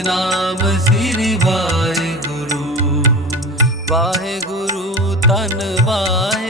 ਨਾਮ ਸ੍ਰੀ ਵਾਹਿਗੁਰੂ ਵਾਹਿਗੁਰੂ ਧੰਨ ਵਾਹਿ